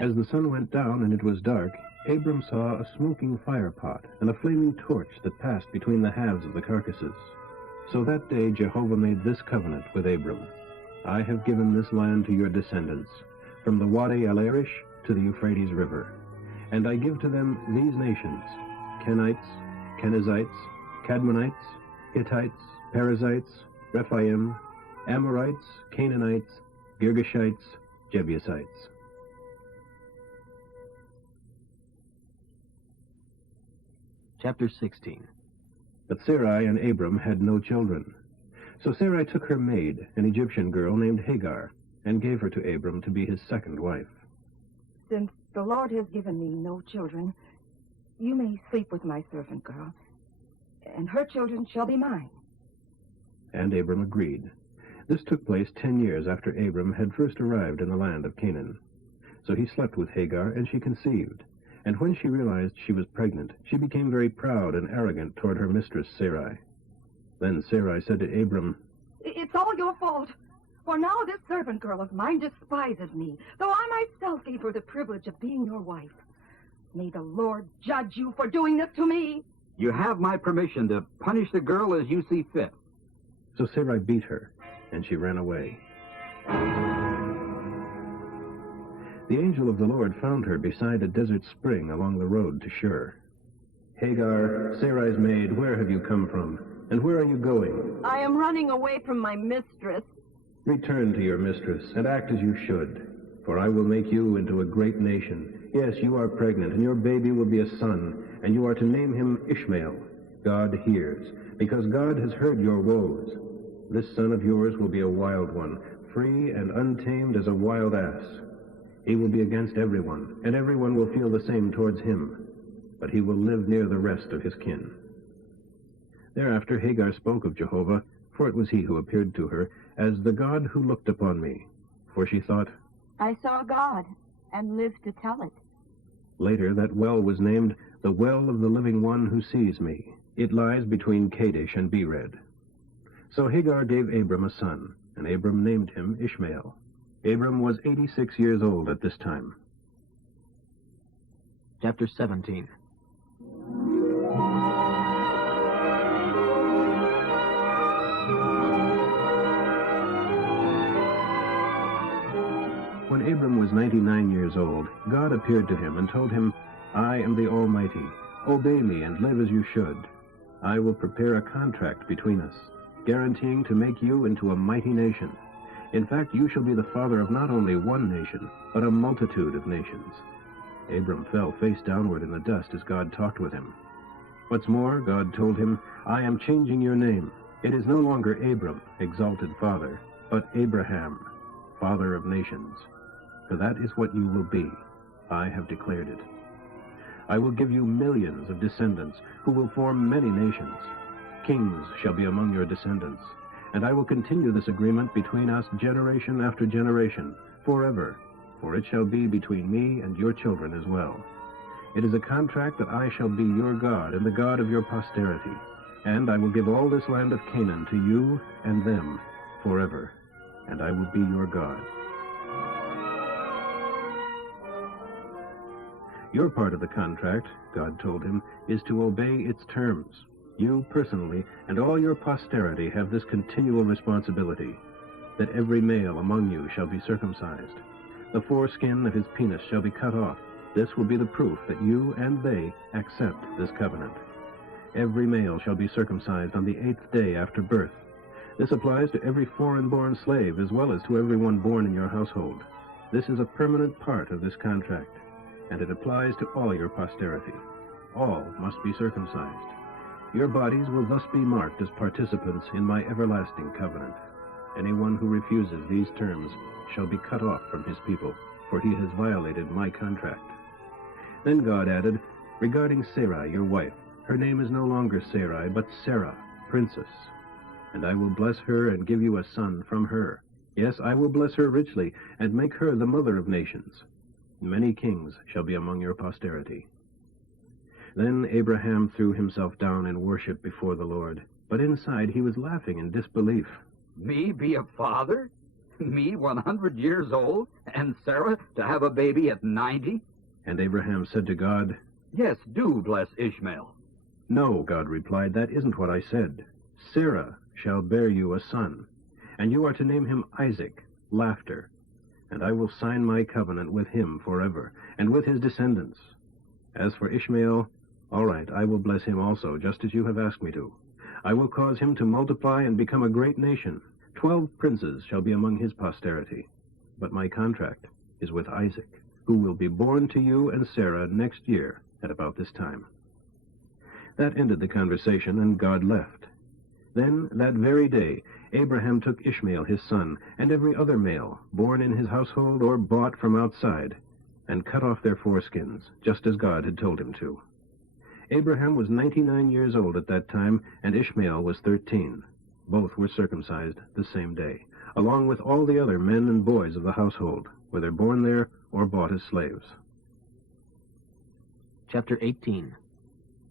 As the sun went down and it was dark, Abram saw a smoking firepot and a flaming torch that passed between the halves of the carcasses. So that day Jehovah made this covenant with Abram. I have given this land to your descendants, from the Wadi al-Arish to the Euphrates River. And I give to them these nations: Kenites, Kenizzites, Cadmonites, Hittites, Perizzites, Rephaim, Amorites, Canaanites, Girgashites, Jebusites. Chapter 16. But Sarai and Abram had no children. So Sarai took her maid, an Egyptian girl named Hagar, and gave her to Abram to be his second wife. Since the Lord has given me no children, you may sleep with my servant girl, and her children shall be mine. And Abram agreed. This took place 10 years after Abram had first arrived in the land of Canaan. So he slept with Hagar, and she conceived. And when she realized she was pregnant, she became very proud and arrogant toward her mistress Sarai. Then Sarai said to Abram, It's all your fault, for now this servant girl of mine despises me, though I myself gave her the privilege of being your wife. May the Lord judge you for doing this to me. You have my permission to punish the girl as you see fit. So Sarai beat her, and she ran away. The angel of the Lord found her beside a desert spring along the road to Shur. Hagar, Sarai's maid, where have you come from? And where are you going? I am running away from my mistress. Return to your mistress, and act as you should, for I will make you into a great nation. Yes, you are pregnant, and your baby will be a son, and you are to name him Ishmael. God hears, because God has heard your woes. This son of yours will be a wild one, free and untamed as a wild ass. He will be against everyone, and everyone will feel the same towards him, but he will live near the rest of his kin. Thereafter Hagar spoke of Jehovah, for it was he who appeared to her, as the God who looked upon me. For she thought, I saw God, and lived to tell it. Later that well was named the Well of the Living One Who Sees Me. It lies between Kadesh and Bered. So Hagar gave Abram a son, and Abram named him Ishmael. Abram was 86 years old at this time. Chapter 17. When Abram was 99 years old, God appeared to him and told him, I am the Almighty. Obey me and live as you should. I will prepare a contract between us, guaranteeing to make you into a mighty nation. In fact, you shall be the father of not only one nation, but a multitude of nations. Abram fell face downward in the dust as God talked with him. What's more, God told him, I am changing your name. It is no longer Abram, exalted father, but Abraham, father of nations. For that is what you will be. I have declared it. I will give you millions of descendants who will form many nations. Kings shall be among your descendants. And I will continue this agreement between us generation after generation, forever, for it shall be between me and your children as well. It is a contract that I shall be your God and the God of your posterity, and I will give all this land of Canaan to you and them forever, and I will be your God. Your part of the contract, God told him, is to obey its terms. You personally and all your posterity have this continual responsibility, that every male among you shall be circumcised. The foreskin of his penis shall be cut off. This will be the proof that you and they accept this covenant. Every male shall be circumcised on the 8th day after birth. This applies to every foreign-born slave as well as to everyone born in your household. This is a permanent part of this contract, and it applies to all your posterity. All must be circumcised. Your bodies will thus be marked as participants in my everlasting covenant. Anyone who refuses these terms shall be cut off from his people, for he has violated my contract. Then God added, regarding Sarai, your wife, her name is no longer Sarai, but Sarah, princess. And I will bless her and give you a son from her. Yes, I will bless her richly, and make her the mother of nations. Many kings shall be among your posterity. Then Abraham threw himself down in worship before the Lord, but inside he was laughing in disbelief. Me be a father? Me, 100 years old, and Sarah to have a baby at 90? And Abraham said to God, Yes, do bless Ishmael. No, God replied, that isn't what I said. Sarah shall bear you a son, and you are to name him Isaac, laughter. And I will sign my covenant with him forever, and with his descendants. As for Ishmael, all right, I will bless him also, just as you have asked me to. I will cause him to multiply and become a great nation. 12 princes shall be among his posterity. But my contract is with Isaac, who will be born to you and Sarah next year at about this time. That ended the conversation, and God left. Then, that very day, Abraham took Ishmael his son, and every other male, born in his household or bought from outside, and cut off their foreskins, just as God had told him to. Abraham was 99 years old at that time, and Ishmael was 13. Both were circumcised the same day, along with all the other men and boys of the household, whether born there or bought as slaves. Chapter 18.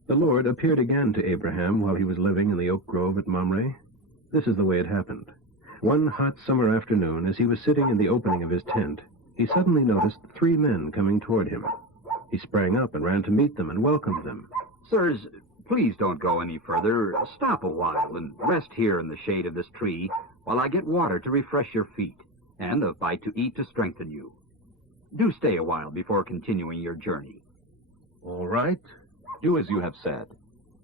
The Lord appeared again to Abraham while he was living in the oak grove at Mamre. This is the way it happened. One hot summer afternoon, as he was sitting in the opening of his tent, he suddenly noticed 3 men coming toward him. He sprang up and ran to meet them and welcomed them. Sirs, please don't go any further. Stop a while and rest here in the shade of this tree while I get water to refresh your feet and a bite to eat to strengthen you. Do stay a while before continuing your journey. All right. Do as you have said.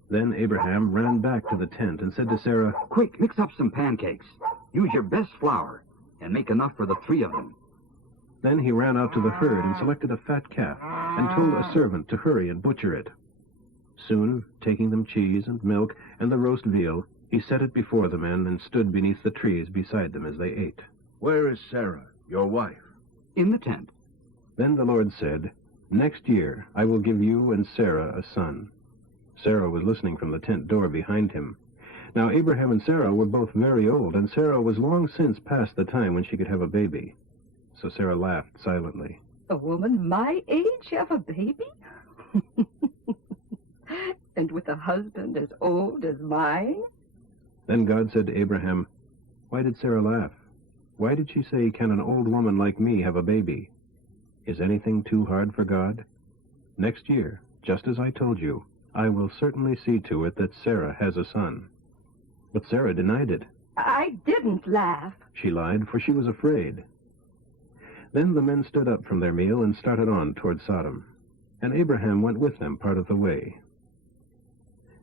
Then Abraham ran back to the tent and said to Sarah, Quick, mix up some pancakes. Use your best flour and make enough for the 3 of them. Then he ran out to the herd and selected a fat calf and told a servant to hurry and butcher it. Soon, taking them cheese and milk and the roast veal, he set it before the men and stood beneath the trees beside them as they ate. Where is Sarah, your wife? In the tent. Then the Lord said, Next year I will give you and Sarah a son. Sarah was listening from the tent door behind him. Now Abraham and Sarah were both very old, and Sarah was long since past the time when she could have a baby. So Sarah laughed silently. A woman my age have a baby? And with a husband as old as mine? Then God said to Abraham, Why did Sarah laugh? Why did she say, Can an old woman like me have a baby? Is anything too hard for God? Next year, just as I told you, I will certainly see to it that Sarah has a son. But Sarah denied it. I didn't laugh. She lied, for she was afraid. Then the men stood up from their meal and started on toward Sodom, and Abraham went with them part of the way.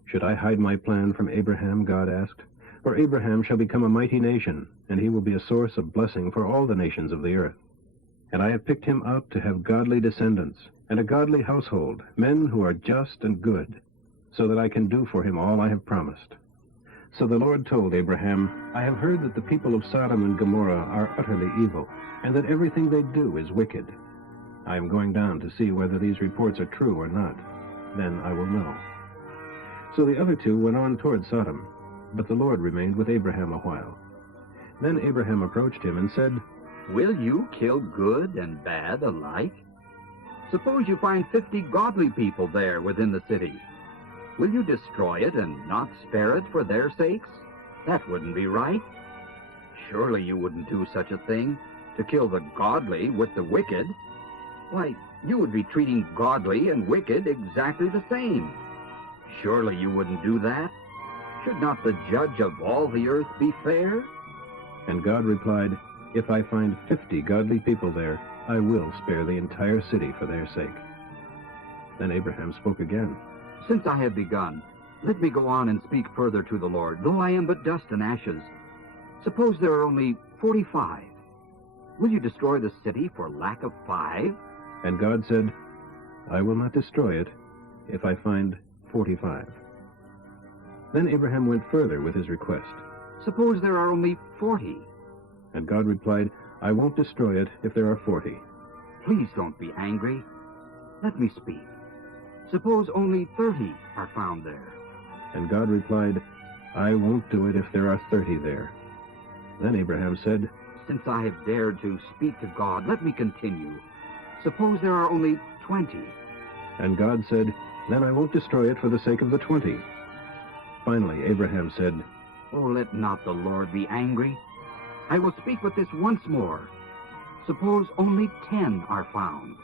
Should I hide my plan from Abraham, God asked? For Abraham shall become a mighty nation, and he will be a source of blessing for all the nations of the earth. And I have picked him out to have godly descendants, and a godly household, men who are just and good, so that I can do for him all I have promised. So the Lord told Abraham, I have heard that the people of Sodom and Gomorrah are utterly evil, and that everything they do is wicked. I am going down to see whether these reports are true or not. Then I will know. So the other 2 went on toward Sodom, but the Lord remained with Abraham a while. Then Abraham approached him and said, Will you kill good and bad alike? Suppose you find 50 godly people there within the city. Will you destroy it and not spare it for their sakes? That wouldn't be right. Surely you wouldn't do such a thing, to kill the godly with the wicked. Why, you would be treating godly and wicked exactly the same. Surely you wouldn't do that. Should not the judge of all the earth be fair? And God replied, If I find 50 godly people there, I will spare the entire city for their sake. Then Abraham spoke again. Since I have begun, let me go on and speak further to the Lord, though I am but dust and ashes. Suppose there are only 45. Will you destroy the city for lack of 5? And God said, I will not destroy it if I find 45. Then Abraham went further with his request. Suppose there are only 40. And God replied, I won't destroy it if there are 40. Please don't be angry. Let me speak. Suppose only 30 are found there. And God replied, I won't do it if there are 30 there. Then Abraham said, Since I have dared to speak to God, let me continue. Suppose there are only 20. And God said, Then I won't destroy it for the sake of the 20. Finally, Abraham said, Oh, let not the Lord be angry. I will speak with this once more. Suppose only 10 are found.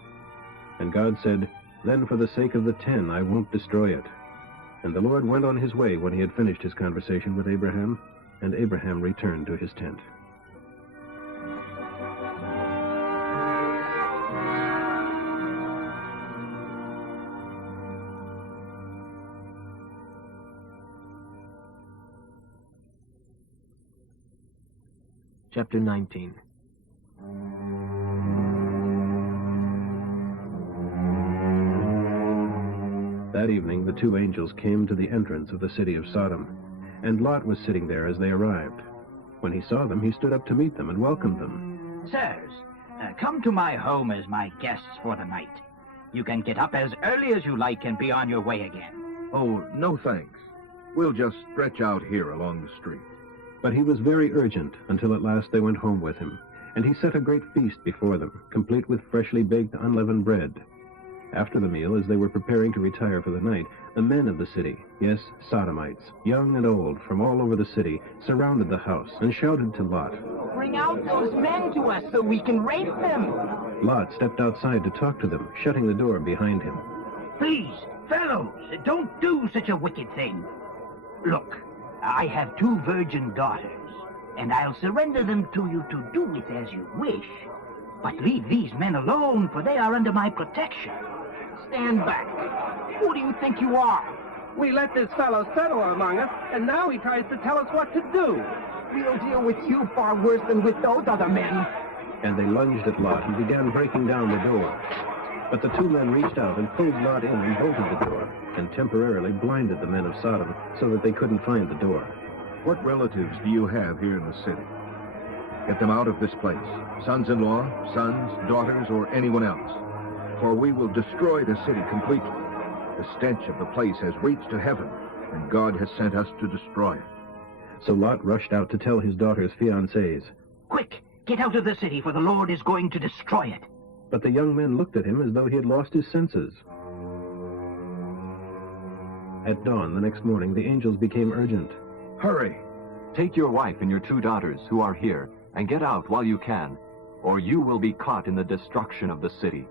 And God said, "Then for the sake of the 10, I won't destroy it." And the Lord went on his way when he had finished his conversation with Abraham, and Abraham returned to his tent. Chapter 19. That evening the two angels came to the entrance of the city of Sodom, and Lot was sitting there as they arrived. When he saw them, he stood up to meet them and welcomed them. Sirs, come to my home as my guests for the night. You can get up as early as you like and be on your way again. Oh, no thanks. We'll just stretch out here along the street. But he was very urgent until at last they went home with him, and he set a great feast before them, complete with freshly baked unleavened bread. After the meal, as they were preparing to retire for the night, the men of the city, yes, Sodomites, young and old, from all over the city, surrounded the house and shouted to Lot. Bring out those men to us so we can rape them. Lot stepped outside to talk to them, shutting the door behind him. Please, fellows, don't do such a wicked thing. Look, I have 2 virgin daughters, and I'll surrender them to you to do with as you wish. But leave these men alone, for they are under my protection. Stand back. Who do you think you are? We let this fellow settle among us, and now he tries to tell us what to do. We'll deal with you far worse than with those other men. And they lunged at Lot and began breaking down the door. But the 2 men reached out and pulled Lot in and bolted the door, and temporarily blinded the men of Sodom so that they couldn't find the door. What relatives do you have here in the city? Get them out of this place. Sons-in-law, sons, daughters, or anyone else. For we will destroy the city completely. The stench of the place has reached to heaven, and God has sent us to destroy it. So Lot rushed out to tell his daughter's fiancés. Quick, get out of the city, for the Lord is going to destroy it. But the young men looked at him as though he had lost his senses. At dawn the next morning, the angels became urgent. Hurry! Take your wife and your 2 daughters who are here, and get out while you can, or you will be caught in the destruction of the city.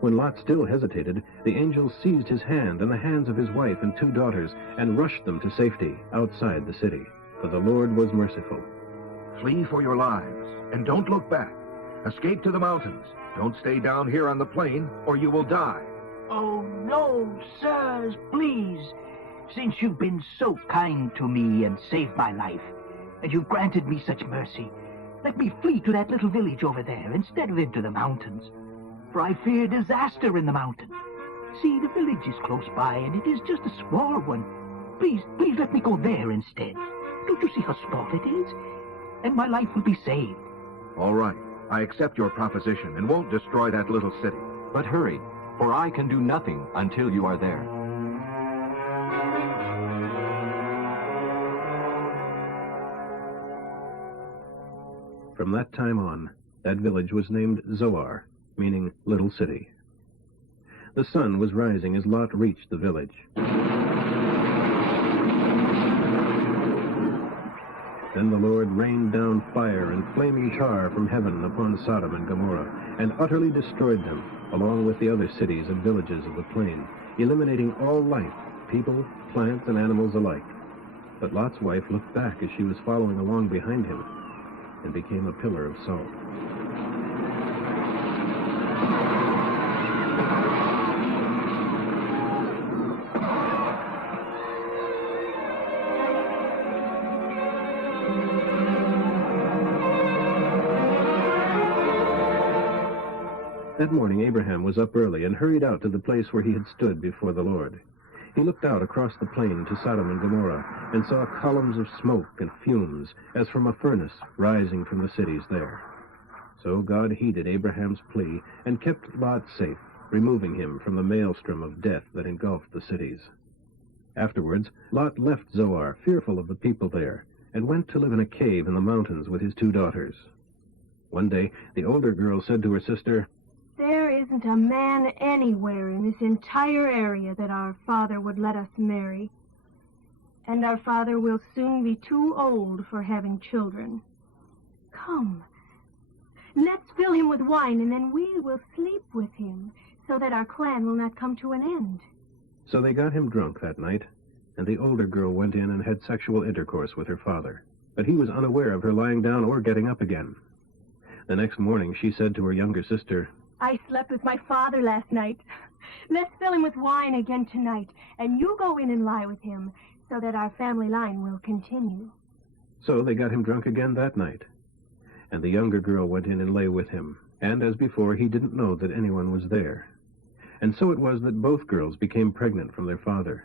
When Lot still hesitated, the angels seized his hand and the hands of his wife and 2 daughters and rushed them to safety outside the city, for the Lord was merciful. Flee for your lives, and don't look back. Escape to the mountains. Don't stay down here on the plain, or you will die. Oh, no, sirs, please. Since you've been so kind to me and saved my life, and you've granted me such mercy, let me flee to that little village over there instead of into the mountains. For I fear disaster in the mountains. See, the village is close by, and it is just a small one. Please let me go there instead. Don't you see how small it is? And my life will be saved. All right. I accept your proposition and won't destroy that little city. But hurry, for I can do nothing until you are there. From that time on, that village was named Zoar, meaning little city. The sun was rising as Lot reached the village. Then the Lord rained down fire and flaming tar from heaven upon Sodom and Gomorrah, and utterly destroyed them, along with the other cities and villages of the plain, eliminating all life, people, plants, and animals alike. But Lot's wife looked back as she was following along behind him, and became a pillar of salt. That morning Abraham was up early and hurried out to the place where he had stood before the Lord. He looked out across the plain to Sodom and Gomorrah and saw columns of smoke and fumes as from a furnace rising from the cities there. So God heeded Abraham's plea and kept Lot safe, removing him from the maelstrom of death that engulfed the cities. Afterwards, Lot left Zoar, fearful of the people there, and went to live in a cave in the mountains with his 2 daughters. One day, the older girl said to her sister, "There isn't a man anywhere in this entire area that our father would let us marry. And our father will soon be too old for having children. Come. Let's fill him with wine, and then we will sleep with him, so that our clan will not come to an end. So they got him drunk that night, and the older girl went in and had sexual intercourse with her father. But he was unaware of her lying down or getting up again. The next morning she said to her younger sister, I slept with my father last night. Let's fill him with wine again tonight, and you go in and lie with him, so that our family line will continue. So they got him drunk again that night. And the younger girl went in and lay with him, and as before he didn't know that anyone was there. And so it was that both girls became pregnant from their father.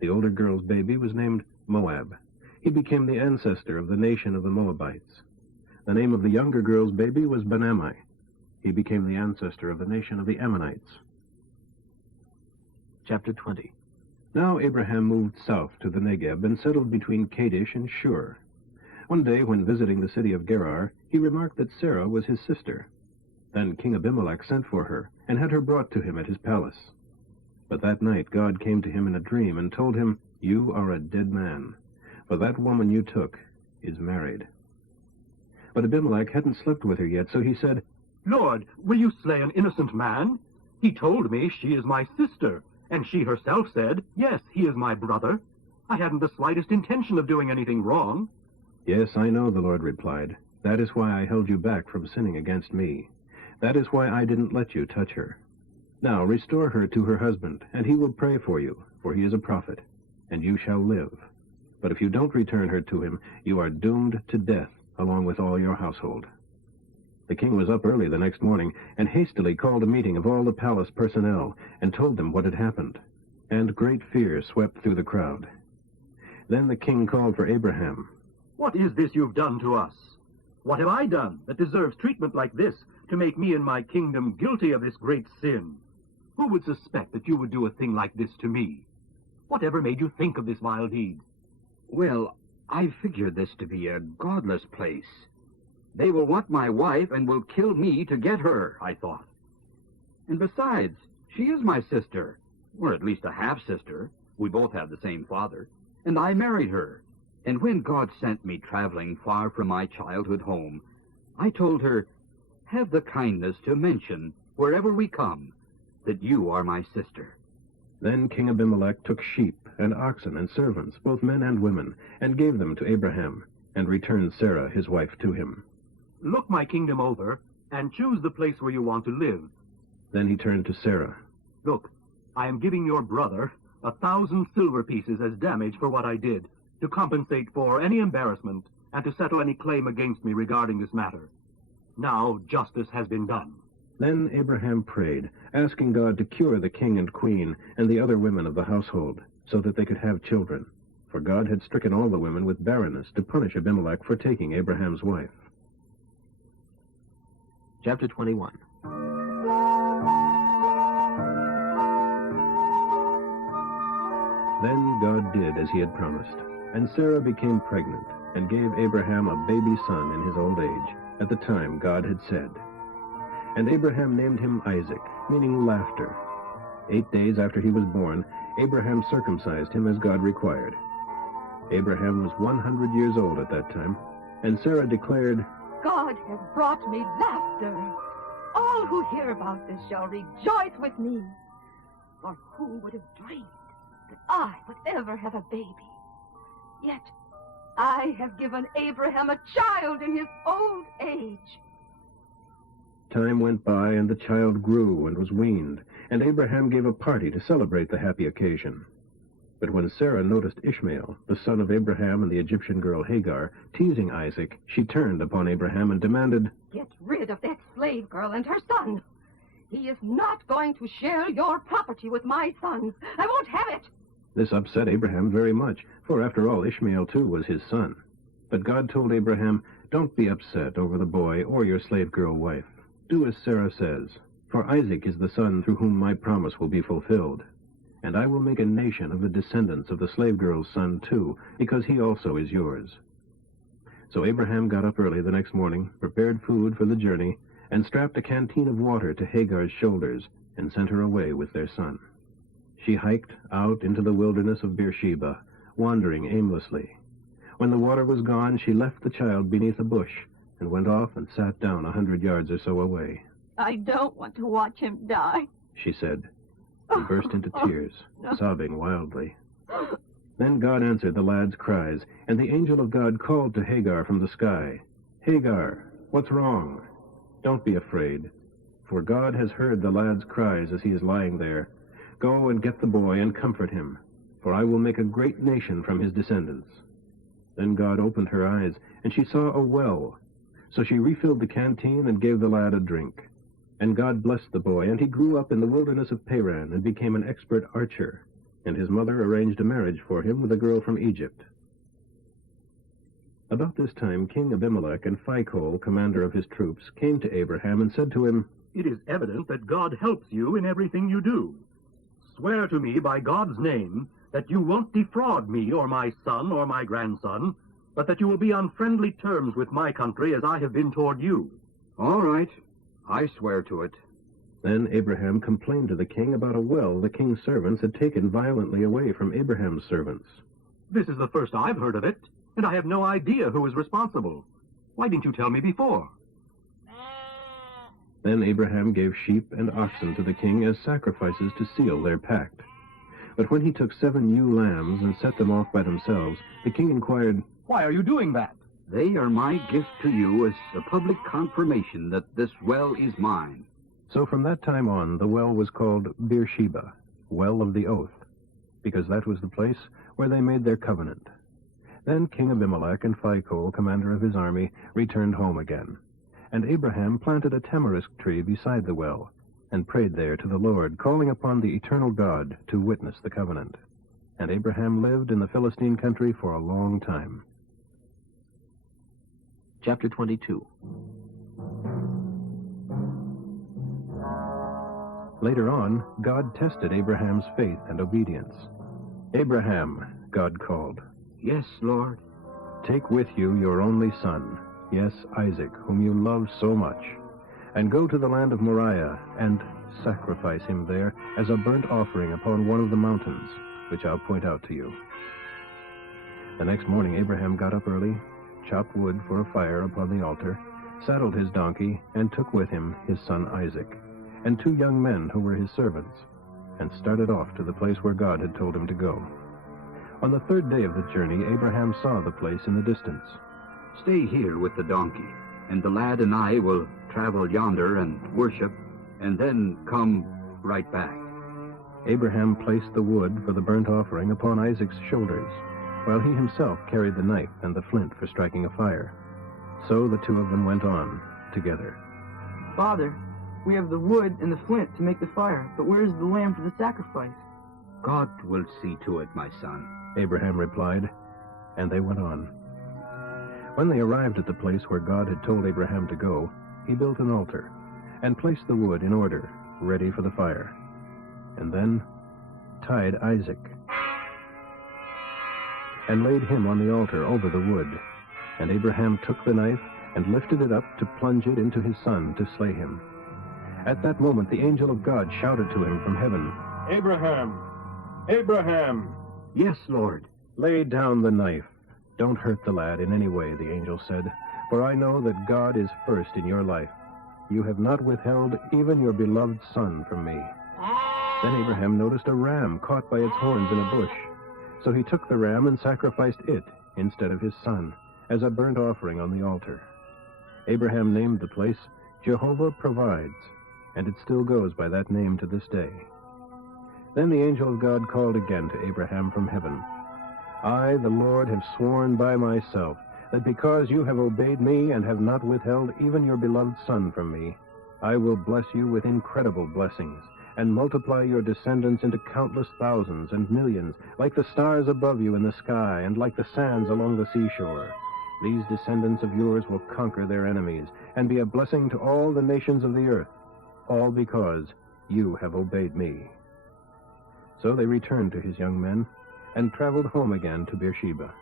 The older girl's baby was named Moab. He became the ancestor of the nation of the Moabites. The name of the younger girl's baby was Ben-Ammi. He became the ancestor of the nation of the Ammonites. Chapter 20. Now Abraham moved south to the Negeb and settled between Kadesh and Shur. One day, when visiting the city of Gerar, he remarked that Sarah was his sister. Then King Abimelech sent for her and had her brought to him at his palace. But that night God came to him in a dream and told him, You are a dead man, for that woman you took is married. But Abimelech hadn't slept with her yet, so he said, Lord, will you slay an innocent man? He told me she is my sister, and she herself said, Yes, he is my brother. I hadn't the slightest intention of doing anything wrong. Yes, I know, the Lord replied. That is why I held you back from sinning against me. That is why I didn't let you touch her. Now restore her to her husband, and he will pray for you, for he is a prophet, and you shall live. But if you don't return her to him, you are doomed to death, along with all your household. The king was up early the next morning, and hastily called a meeting of all the palace personnel, and told them what had happened. And great fear swept through the crowd. Then the king called for Abraham. What is this you've done to us? What have I done that deserves treatment like this to make me and my kingdom guilty of this great sin? Who would suspect that you would do a thing like this to me? Whatever made you think of this vile deed? Well, I figure this to be a godless place. They will want my wife and will kill me to get her, I thought. And besides, she is my sister, or at least a half-sister. We both have the same father. And I married her. And when God sent me traveling far from my childhood home, I told her, Have the kindness to mention, wherever we come, that you are my sister. Then King Abimelech took sheep and oxen and servants, both men and women, and gave them to Abraham, and returned Sarah, his wife, to him. Look my kingdom over, and choose the place where you want to live. Then he turned to Sarah. Look, I am giving your brother 1,000 silver pieces as damage for what I did, to compensate for any embarrassment and to settle any claim against me regarding this matter. Now justice has been done. Then Abraham prayed, asking God to cure the king and queen and the other women of the household, so that they could have children. For God had stricken all the women with barrenness to punish Abimelech for taking Abraham's wife. Chapter 21. Then God did as he had promised, and Sarah became pregnant and gave Abraham a baby son in his old age, at the time God had said. And Abraham named him Isaac, meaning laughter. 8 days after he was born, Abraham circumcised him as God required. Abraham was 100 years old at that time, and Sarah declared, God has brought me laughter. All who hear about this shall rejoice with me. For who would have dreamed that I would ever have a baby? Yet I have given Abraham a child in his old age. Time went by, and the child grew and was weaned, and Abraham gave a party to celebrate the happy occasion. But when Sarah noticed Ishmael, the son of Abraham and the Egyptian girl Hagar, teasing Isaac, she turned upon Abraham and demanded, Get rid of that slave girl and her son. He is not going to share your property with my sons. I won't have it. This upset Abraham very much, for after all, Ishmael too was his son. But God told Abraham, Don't be upset over the boy or your slave girl wife. Do as Sarah says, for Isaac is the son through whom my promise will be fulfilled. And I will make a nation of the descendants of the slave girl's son too, because he also is yours. So Abraham got up early the next morning, prepared food for the journey, and strapped a canteen of water to Hagar's shoulders, and sent her away with their son. She hiked out into the wilderness of Beersheba, wandering aimlessly. When the water was gone, she left the child beneath a bush, and went off and sat down 100 yards or so away. I don't want to watch him die. She said, and burst into tears, sobbing wildly. Then God answered the lad's cries, and the angel of God called to Hagar from the sky, "Hagar, what's wrong? Don't be afraid, for God has heard the lad's cries as he is lying there. Go and get the boy and comfort him, for I will make a great nation from his descendants." Then God opened her eyes, and she saw a well. So she refilled the canteen and gave the lad a drink. And God blessed the boy, and he grew up in the wilderness of Paran and became an expert archer. And his mother arranged a marriage for him with a girl from Egypt. About this time, King Abimelech and Phicol, commander of his troops, came to Abraham and said to him, It is evident that God helps you in everything you do. Swear to me by God's name that you won't defraud me or my son or my grandson, but that you will be on friendly terms with my country as I have been toward you. All right, I swear to it. Then Abraham complained to the king about a well the king's servants had taken violently away from Abraham's servants. This is the first I've heard of it, and I have no idea who is responsible. Why didn't you tell me before? Then Abraham gave sheep and oxen to the king as sacrifices to seal their pact. But when he took 7 ewe lambs and set them off by themselves, the king inquired, Why are you doing that? They are my gift to you as a public confirmation that this well is mine. So from that time on, the well was called Beersheba, Well of the Oath, because that was the place where they made their covenant. Then King Abimelech and Phicol, commander of his army, returned home again. And Abraham planted a tamarisk tree beside the well, and prayed there to the Lord, calling upon the eternal God to witness the covenant. And Abraham lived in the Philistine country for a long time. Chapter 22. Later on, God tested Abraham's faith and obedience. "Abraham," God called. Yes, Lord. "Take with you your only son, yes, Isaac, whom you love so much, and go to the land of Moriah and sacrifice him there as a burnt offering upon one of the mountains, which I'll point out to you." The next morning Abraham got up early, chopped wood for a fire upon the altar, saddled his donkey, and took with him his son Isaac, and 2 young men who were his servants, and started off to the place where God had told him to go. On the 3rd day of the journey, Abraham saw the place in the distance. Stay here with the donkey, and the lad and I will travel yonder and worship, and then come right back. Abraham placed the wood for the burnt offering upon Isaac's shoulders, while he himself carried the knife and the flint for striking a fire. So the 2 of them went on together. "Father, we have the wood and the flint to make the fire, but where is the lamb for the sacrifice?" God will see to it, my son. Abraham replied, and they went on. When they arrived at the place where God had told Abraham to go, he built an altar and placed the wood in order, ready for the fire, and then tied Isaac and laid him on the altar over the wood. And Abraham took the knife and lifted it up to plunge it into his son to slay him. At that moment the angel of God shouted to him from heaven, "Abraham! Abraham!" Yes, Lord. "Lay down the knife. Don't hurt the lad in any way," the angel said, "for I know that God is first in your life. You have not withheld even your beloved son from me." Then Abraham noticed a ram caught by its horns in a bush. So he took the ram and sacrificed it instead of his son, as a burnt offering on the altar. Abraham named the place Jehovah Provides, and it still goes by that name to this day. Then the angel of God called again to Abraham from heaven, "I, the Lord, have sworn by myself that because you have obeyed me and have not withheld even your beloved son from me, I will bless you with incredible blessings, and multiply your descendants into countless thousands and millions, like the stars above you in the sky and like the sands along the seashore. These descendants of yours will conquer their enemies and be a blessing to all the nations of the earth, all because you have obeyed me." So they returned to his young men and traveled home again to Beersheba.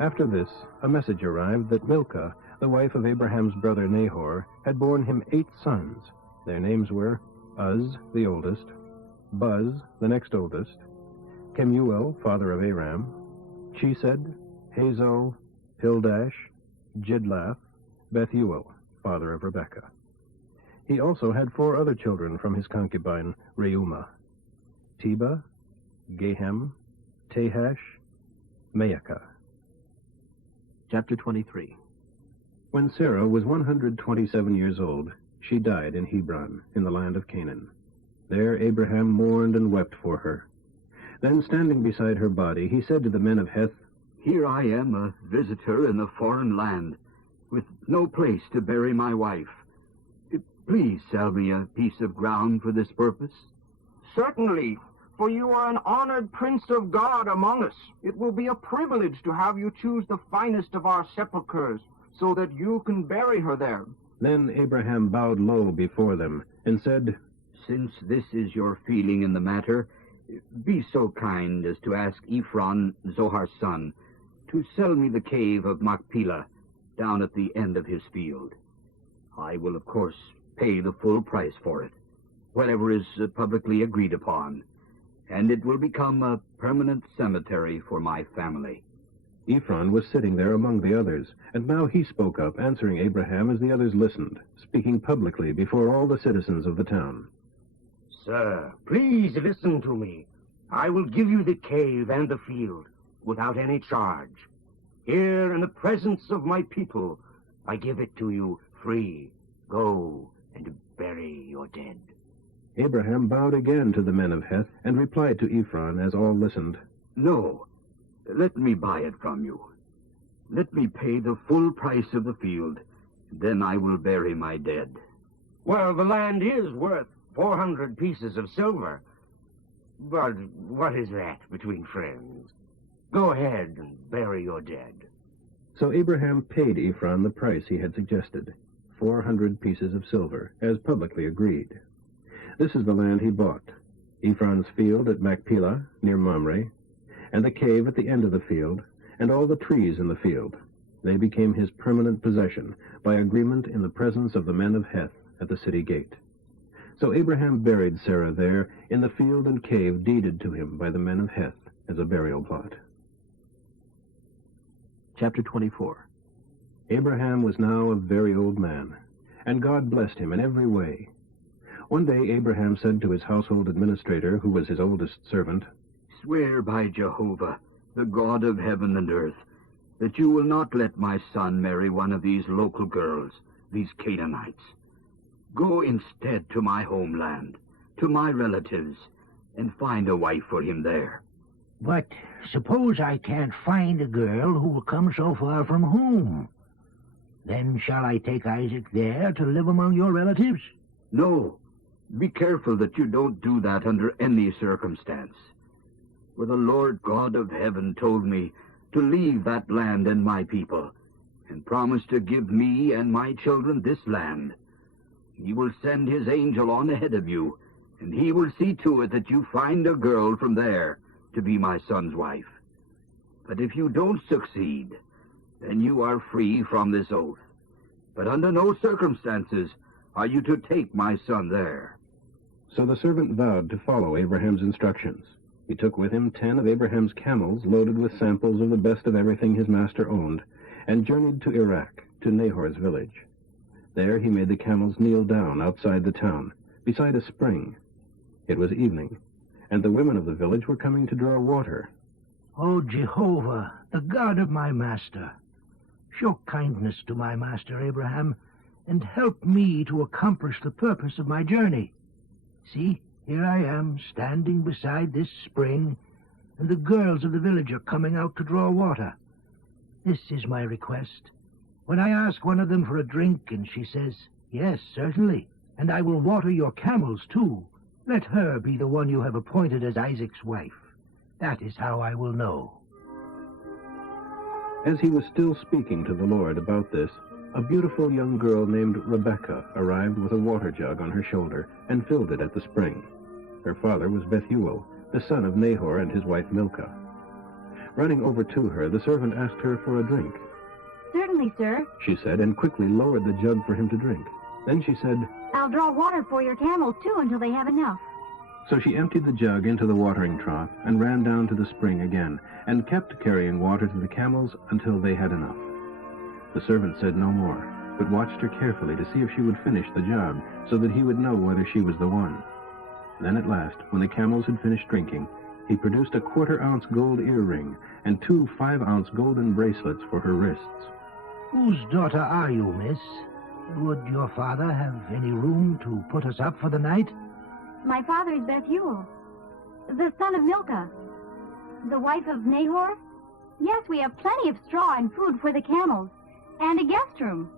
After this, a message arrived that Milcah, the wife of Abraham's brother Nahor, had borne him 8 sons. Their names were Uz, the oldest, Buz, the next oldest, Kemuel, father of Aram, Chesed, Hazo, Pildash, Jidlaph, Bethuel, father of Rebekah. He also had 4 other children from his concubine Reumah: Teba, Gehem, Tahash, Maacah. Chapter 23. When Sarah was 127 years old, she died in Hebron, in the land of Canaan. There Abraham mourned and wept for her. Then, standing beside her body, he said to the men of Heth, "Here I am, a visitor in a foreign land, with no place to bury my wife. Please sell me a piece of ground for this purpose." Certainly, for you are an honored prince of God among us. It will be a privilege to have you choose the finest of our sepulchres, so that you can bury her there. Then Abraham bowed low before them and said, "Since this is your feeling in the matter, be so kind as to ask Ephron, Zohar's son, to sell me the cave of Machpelah down at the end of his field. I will, of course, pay the full price for it, whatever is publicly agreed upon, and it will become a permanent cemetery for my family." Ephron was sitting there among the others, and now he spoke up, answering Abraham as the others listened, speaking publicly before all the citizens of the town. "Sir, please listen to me. I will give you the cave and the field without any charge. Here in the presence of my people, I give it to you free. Go and bury your dead." Abraham bowed again to the men of Heth and replied to Ephron as all listened, "No, let me buy it from you. Let me pay the full price of the field, then I will bury my dead." "Well, the land is worth 400 pieces of silver. But what is that between friends? Go ahead and bury your dead." So Abraham paid Ephron the price he had suggested, 400 pieces of silver, as publicly agreed. This is the land he bought: Ephron's field at Machpelah, near Mamre, and the cave at the end of the field, and all the trees in the field. They became his permanent possession by agreement in the presence of the men of Heth at the city gate. So Abraham buried Sarah there in the field and cave deeded to him by the men of Heth as a burial plot. Chapter 24. Abraham was now a very old man, and God blessed him in every way. One day Abraham said to his household administrator, who was his oldest servant, "Swear by Jehovah, the God of heaven and earth, that you will not let my son marry one of these local girls, these Canaanites. Go instead to my homeland, to my relatives, and find a wife for him there." But suppose I can't find a girl who will come so far from home? Then shall I take Isaac there to live among your relatives? "No, be careful that you don't do that under any circumstance. For the Lord God of heaven told me to leave that land and my people, and promised to give me and my children this land. He will send his angel on ahead of you, and he will see to it that you find a girl from there to be my son's wife. But if you don't succeed, then you are free from this oath. But under no circumstances are you to take my son there." So the servant vowed to follow Abraham's instructions. He took with him 10 of Abraham's camels loaded with samples of the best of everything his master owned, and journeyed to Iraq, to Nahor's village. There he made the camels kneel down outside the town, beside a spring. It was evening, and the women of the village were coming to draw water. "O Jehovah, the God of my master, show kindness to my master Abraham, and help me to accomplish the purpose of my journey. See, here I am, standing beside this spring, and the girls of the village are coming out to draw water. This is my request. When I ask one of them for a drink, and she says, 'Yes, certainly, and I will water your camels too,' let her be the one you have appointed as Isaac's wife. That is how I will know." As he was still speaking to the Lord about this, a beautiful young girl named Rebekah arrived with a water jug on her shoulder and filled it at the spring. Her father was Bethuel, the son of Nahor and his wife Milcah. Running over to her, the servant asked her for a drink. "Certainly, sir. She said, and quickly lowered the jug for him to drink. Then she said, I'll draw water for your camels, too, until they have enough." So she emptied the jug into the watering trough and ran down to the spring again, and kept carrying water to the camels until they had enough. The servant said no more, but watched her carefully to see if she would finish the job, so that he would know whether she was the one. Then at last, when the camels had finished drinking, he produced a 1/4-ounce gold earring and 2 5-ounce golden bracelets for her wrists. Whose daughter are you, miss? Would your father have any room to put us up for the night? My father is Bethuel, the son of Milcah, the wife of Nahor. Yes, we have plenty of straw and food for the camels, and a guest room.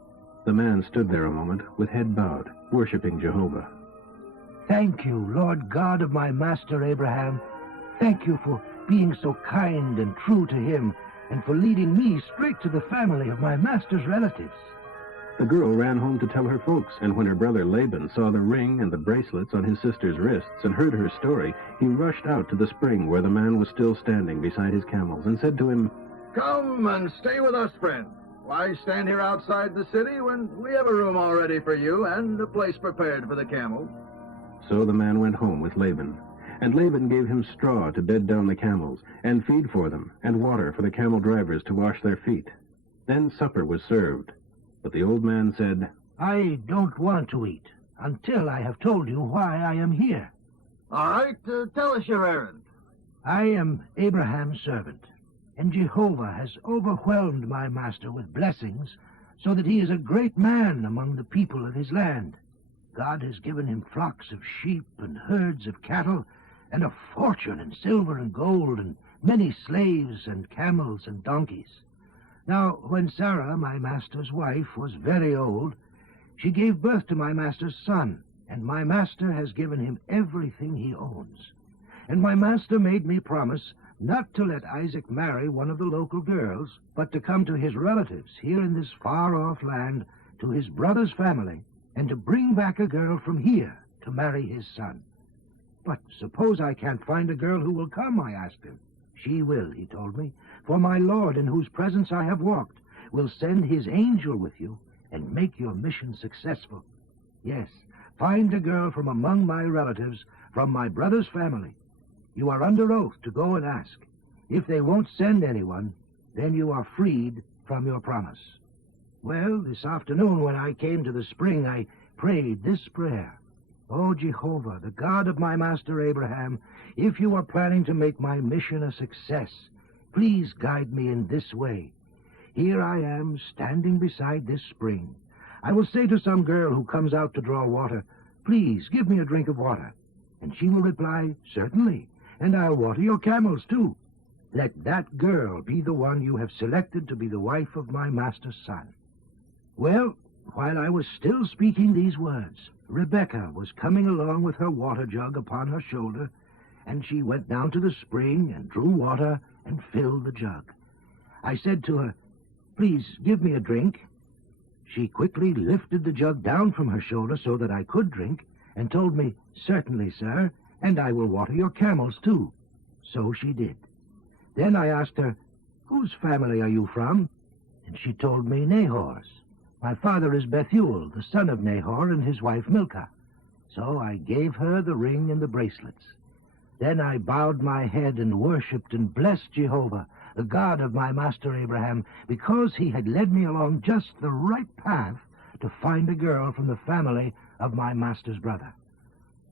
The man stood there a moment with head bowed, worshipping Jehovah. Thank you, Lord God of my master Abraham. Thank you for being so kind and true to him, and for leading me straight to the family of my master's relatives. The girl ran home to tell her folks, and when her brother Laban saw the ring and the bracelets on his sister's wrists and heard her story, he rushed out to the spring where the man was still standing beside his camels and said to him, "Come and stay with us, friend. Why stand here outside the city when we have a room all ready for you and a place prepared for the camels?" So the man went home with Laban, and Laban gave him straw to bed down the camels, and feed for them, and water for the camel drivers to wash their feet. Then supper was served. But the old man said, I don't want to eat until I have told you why I am here. All right, tell us your errand. I am Abraham's servant, and Jehovah has overwhelmed my master with blessings, so that he is a great man among the people of his land. God has given him flocks of sheep and herds of cattle, and a fortune in silver and gold, and many slaves and camels and donkeys. Now, when Sarah, my master's wife, was very old, she gave birth to my master's son, and my master has given him everything he owns. And my master made me promise not to let Isaac marry one of the local girls, but to come to his relatives here in this far-off land, to his brother's family, and to bring back a girl from here to marry his son. But suppose I can't find a girl who will come, I asked him. She will, he told me, for my Lord, in whose presence I have walked, will send his angel with you and make your mission successful. Yes, find a girl from among my relatives, from my brother's family. You are under oath to go and ask. If they won't send anyone, then you are freed from your promise. Well, this afternoon when I came to the spring, I prayed this prayer. O Jehovah, the God of my master Abraham, if you are planning to make my mission a success, please guide me in this way. Here I am, standing beside this spring. I will say to some girl who comes out to draw water, please give me a drink of water. And she will reply, certainly, and I'll water your camels too. Let that girl be the one you have selected to be the wife of my master's son. Well, while I was still speaking these words, Rebecca was coming along with her water jug upon her shoulder, and she went down to the spring and drew water and filled the jug. I said to her, please give me a drink. She quickly lifted the jug down from her shoulder so that I could drink, and told me, certainly, sir, and I will water your camels too. So she did. Then I asked her, whose family are you from? And she told me Nahor's. My father is Bethuel, the son of Nahor, and his wife Milcah. So I gave her the ring and the bracelets. Then I bowed my head and worshipped and blessed Jehovah, the God of my master Abraham, because he had led me along just the right path to find a girl from the family of my master's brother.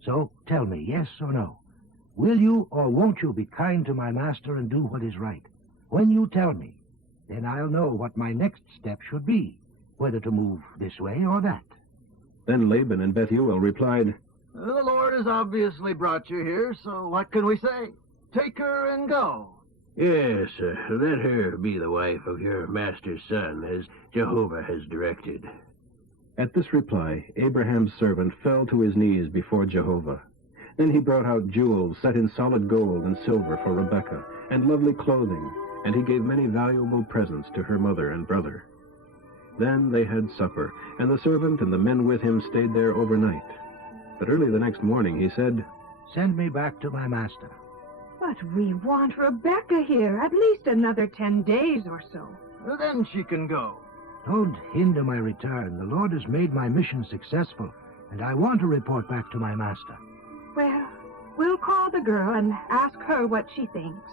So tell me, yes or no, will you or won't you be kind to my master and do what is right? When you tell me, then I'll know what my next step should be, whether to move this way or that. Then Laban and Bethuel replied, The Lord has obviously brought you here, so what can we say? Take her and go. Yes, let her be the wife of your master's son, as Jehovah has directed. At this reply, Abraham's servant fell to his knees before Jehovah. Then he brought out jewels set in solid gold and silver for Rebekah, and lovely clothing, and he gave many valuable presents to her mother and brother. Then they had supper, and the servant and the men with him stayed there overnight. But early the next morning he said, Send me back to my master. But we want Rebecca here at least another 10 days or so. Then she can go. Don't hinder my return. The Lord has made my mission successful, and I want to report back to my master. Well, we'll the girl and ask her what she thinks.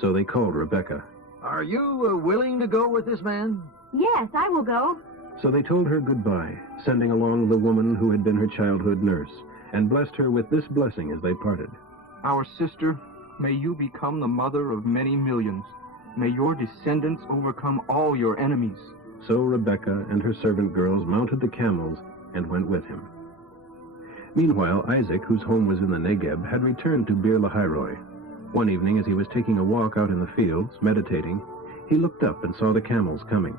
So they called Rebekah. Are you willing to go with this man? Yes, I will go. So they told her goodbye, sending along the woman who had been her childhood nurse, and blessed her with this blessing as they parted. Our sister, may you become the mother of many millions. May your descendants overcome all your enemies. So Rebekah and her servant girls mounted the camels and went with him. Meanwhile, Isaac, whose home was in the Negeb, had returned to Bir Lahairoi. One evening, as he was taking a walk out in the fields, meditating, he looked up and saw the camels coming.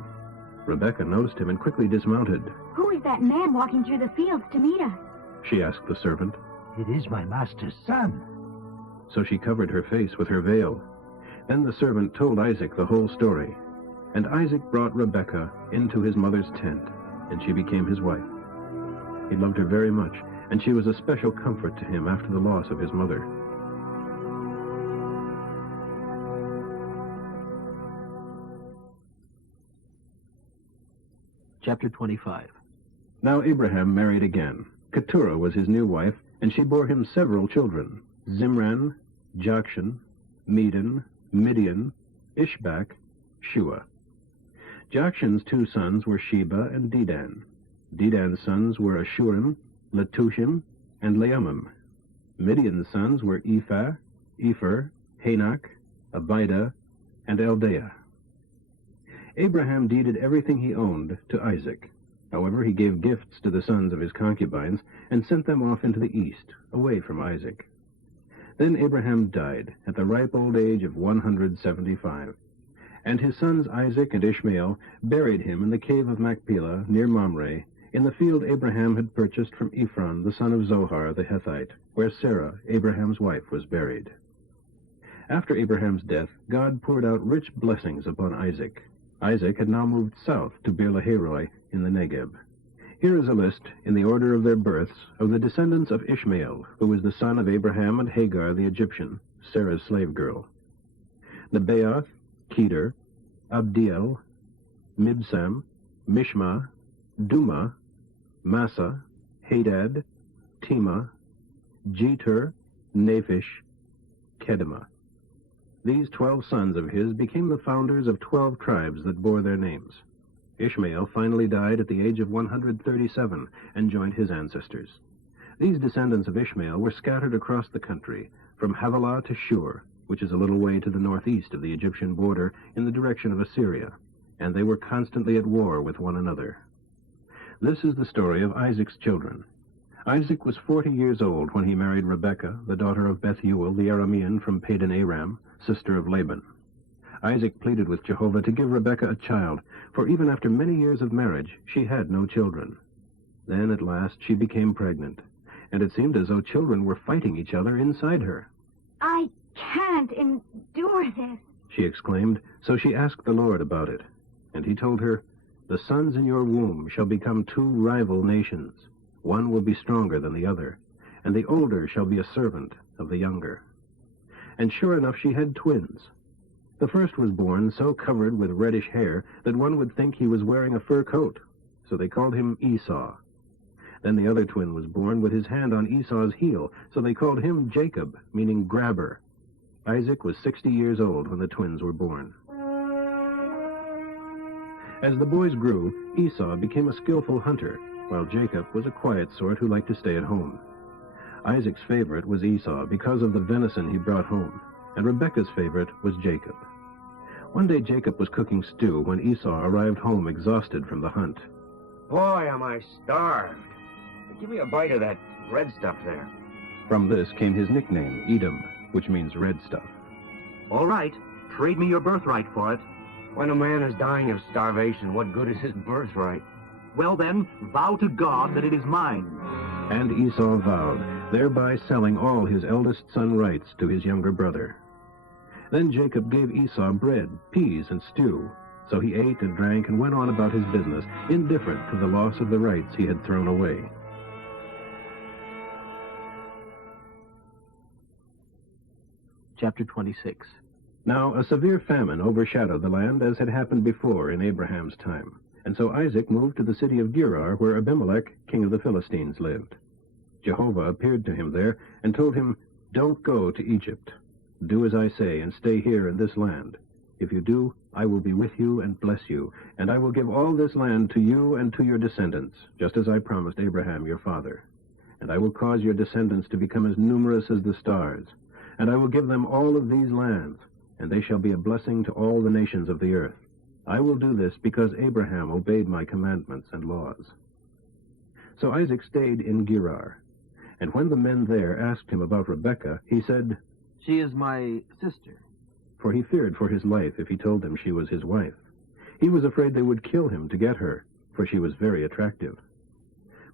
Rebekah noticed him and quickly dismounted. Who is that man walking through the fields to meet us? She asked the servant. It is my master's son. So she covered her face with her veil. Then the servant told Isaac the whole story. And Isaac brought Rebekah into his mother's tent, and she became his wife. He loved her very much, and she was a special comfort to him after the loss of his mother. Chapter 25. Now Abraham married again. Keturah was his new wife, and she bore him several children: Zimran, Jokshan, Medan, Midian, Ishbak, Shua. Jokshan's two sons were Sheba and Dedan. Dedan's sons were Ashurim, Letushim, and Leumim. Midian's sons were Ephah, Epher, Hanok, Abida, and Eldaah. Abraham deeded everything he owned to Isaac. However, he gave gifts to the sons of his concubines and sent them off into the east, away from Isaac. Then Abraham died at the ripe old age of 175. And his sons Isaac and Ishmael buried him in the cave of Machpelah near Mamre, in the field Abraham had purchased from Ephron, the son of Zohar the Hethite, where Sarah, Abraham's wife, was buried. After Abraham's death, God poured out rich blessings upon Isaac. Isaac had now moved south to Bir Lahairoi in the Negeb. Here is a list, in the order of their births, of the descendants of Ishmael, who was the son of Abraham and Hagar the Egyptian, Sarah's slave girl. Nebaioth, Kedar, Abdiel, Mibsam, Mishma, Duma, Massa, Hadad, Tema, Jeter, Naphish, Kedemah. These 12 sons of his became the founders of 12 tribes that bore their names. Ishmael finally died at the age of 137 and joined his ancestors. These descendants of Ishmael were scattered across the country, from Havilah to Shur, which is a little way to the northeast of the Egyptian border in the direction of Assyria, and they were constantly at war with one another. This is the story of Isaac's children. Isaac was 40 years old when he married Rebekah, the daughter of Bethuel the Aramean from Padan Aram, sister of Laban. Isaac pleaded with Jehovah to give Rebekah a child, for even after many years of marriage, she had no children. Then at last she became pregnant, and it seemed as though children were fighting each other inside her. I can't endure this, she exclaimed, so she asked the Lord about it. And he told her, "The sons in your womb shall become two rival nations. One will be stronger than the other, and the older shall be a servant of the younger." And sure enough, she had twins. The first was born so covered with reddish hair that one would think he was wearing a fur coat, so they called him Esau. Then the other twin was born with his hand on Esau's heel, so they called him Jacob, meaning grabber. Isaac was 60 years old when the twins were born. As the boys grew, Esau became a skillful hunter, while Jacob was a quiet sort who liked to stay at home. Isaac's favorite was Esau because of the venison he brought home, and Rebekah's favorite was Jacob. One day Jacob was cooking stew when Esau arrived home exhausted from the hunt. Boy, am I starved. Give me a bite of that red stuff there. From this came his nickname, Edom, which means red stuff. All right, trade me your birthright for it. When a man is dying of starvation, what good is his birthright? Well then, vow to God that it is mine. And Esau vowed, thereby selling all his eldest son rights to his younger brother. Then Jacob gave Esau bread, peas, and stew. So he ate and drank and went on about his business, indifferent to the loss of the rights he had thrown away. Chapter 26. Now a severe famine overshadowed the land, as had happened before in Abraham's time. And so Isaac moved to the city of Gerar, where Abimelech, king of the Philistines, lived. Jehovah appeared to him there and told him, Don't go to Egypt. Do as I say and stay here in this land. If you do, I will be with you and bless you, and I will give all this land to you and to your descendants, just as I promised Abraham your father. And I will cause your descendants to become as numerous as the stars. And I will give them all of these lands, and they shall be a blessing to all the nations of the earth. I will do this because Abraham obeyed my commandments and laws. So Isaac stayed in Gerar. And when the men there asked him about Rebekah, he said, She is my sister. For he feared for his life if he told them she was his wife. He was afraid they would kill him to get her, for she was very attractive.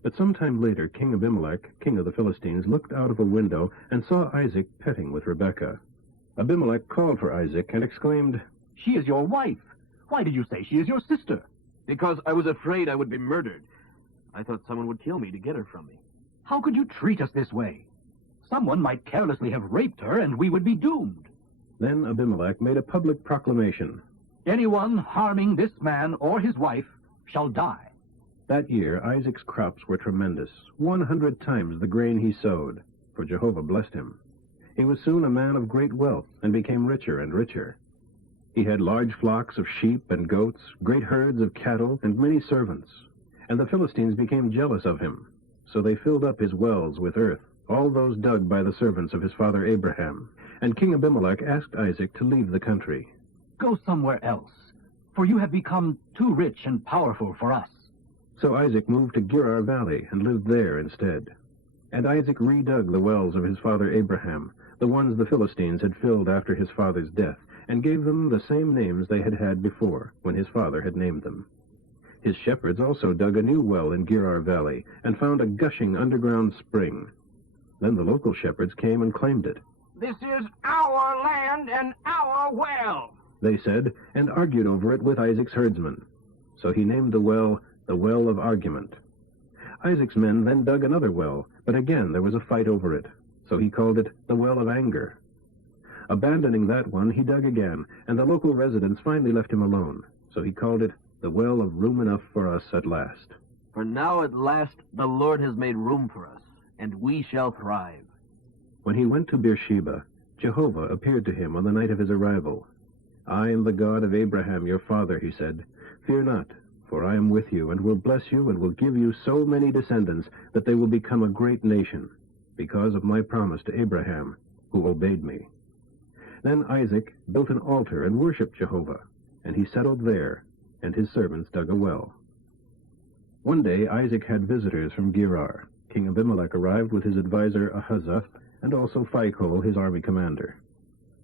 But sometime later, King Abimelech, king of the Philistines, looked out of a window and saw Isaac petting with Rebekah. Abimelech called for Isaac and exclaimed, She is your wife. Why did you say she is your sister? Because I was afraid I would be murdered. I thought someone would kill me to get her from me. How could you treat us this way? Someone might carelessly have raped her, and we would be doomed. Then Abimelech made a public proclamation. Anyone harming this man or his wife shall die. That year, Isaac's crops were tremendous, 100 times the grain he sowed, for Jehovah blessed him. He was soon a man of great wealth and became richer and richer. He had large flocks of sheep and goats, great herds of cattle, and many servants. And the Philistines became jealous of him. So they filled up his wells with earth, all those dug by the servants of his father Abraham. And King Abimelech asked Isaac to leave the country. Go somewhere else, for you have become too rich and powerful for us. So Isaac moved to Gerar Valley and lived there instead. And Isaac redug the wells of his father Abraham, the ones the Philistines had filled after his father's death, and gave them the same names they had had before, when his father had named them. His shepherds also dug a new well in Gerar Valley, and found a gushing underground spring. Then the local shepherds came and claimed it. This is our land and our well, they said, and argued over it with Isaac's herdsmen. So he named the well of Argument. Isaac's men then dug another well, but again there was a fight over it. So he called it the Well of Anger. Abandoning that one, he dug again, and the local residents finally left him alone. So he called it the Well of Room Enough for Us at last. For now at last the Lord has made room for us, and we shall thrive. When he went to Beersheba, Jehovah appeared to him on the night of his arrival. I am the God of Abraham your father, he said. Fear not, for I am with you, and will bless you, and will give you so many descendants that they will become a great nation, because of my promise to Abraham, who obeyed me. Then Isaac built an altar and worshipped Jehovah, and he settled there, and his servants dug a well. One day Isaac had visitors from Gerar. King Abimelech arrived with his advisor Ahuzzath, and also Phicol, his army commander.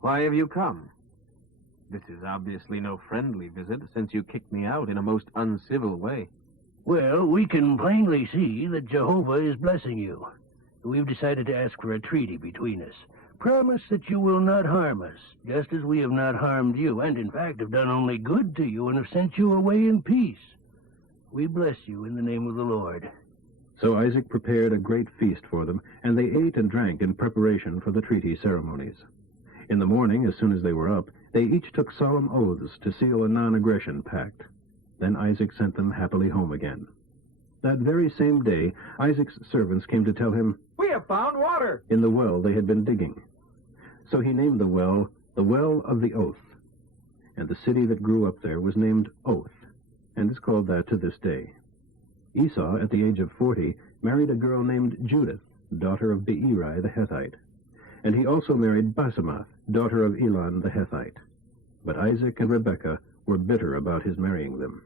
Why have you come? This is obviously no friendly visit, since you kicked me out in a most uncivil way. Well, we can plainly see that Jehovah is blessing you. We've decided to ask for a treaty between us. Promise that you will not harm us, just as we have not harmed you, and in fact have done only good to you and have sent you away in peace. We bless you in the name of the Lord. So Isaac prepared a great feast for them, and they ate and drank in preparation for the treaty ceremonies. In the morning, as soon as they were up, they each took solemn oaths to seal a non-aggression pact. Then Isaac sent them happily home again. That very same day, Isaac's servants came to tell him, We have found water in the well they had been digging. So he named the well of the Oath. And the city that grew up there was named Oath, and is called that to this day. Esau, at the age of 40, married a girl named Judith, daughter of Beeri the Hethite. And he also married Basemath, daughter of Elon the Hethite. But Isaac and Rebekah were bitter about his marrying them.